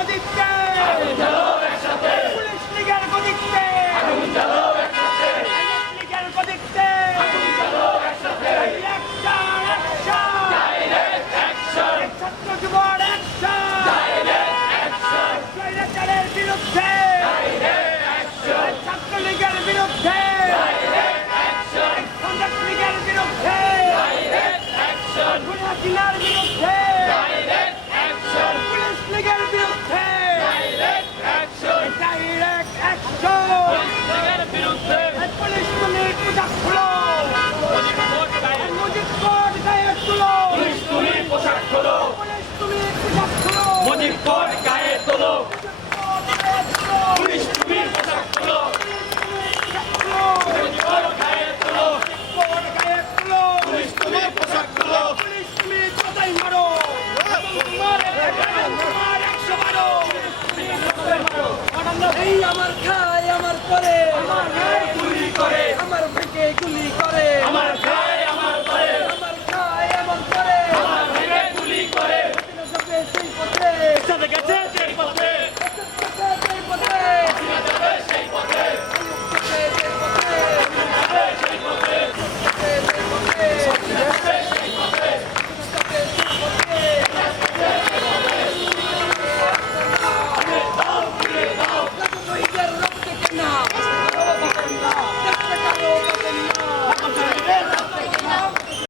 গদিককে police লীগের গদিককে লীগের action ছাত্র যুবর অ্যাকশন বিরুদ্ধে ছাত্রলীগের বিরুদ্ধে লীগের বিরুদ্ধে বিরুদ্ধে আমার খায় আমার পরে আমার গুলি করে। আমার ভেঙে গুলি করে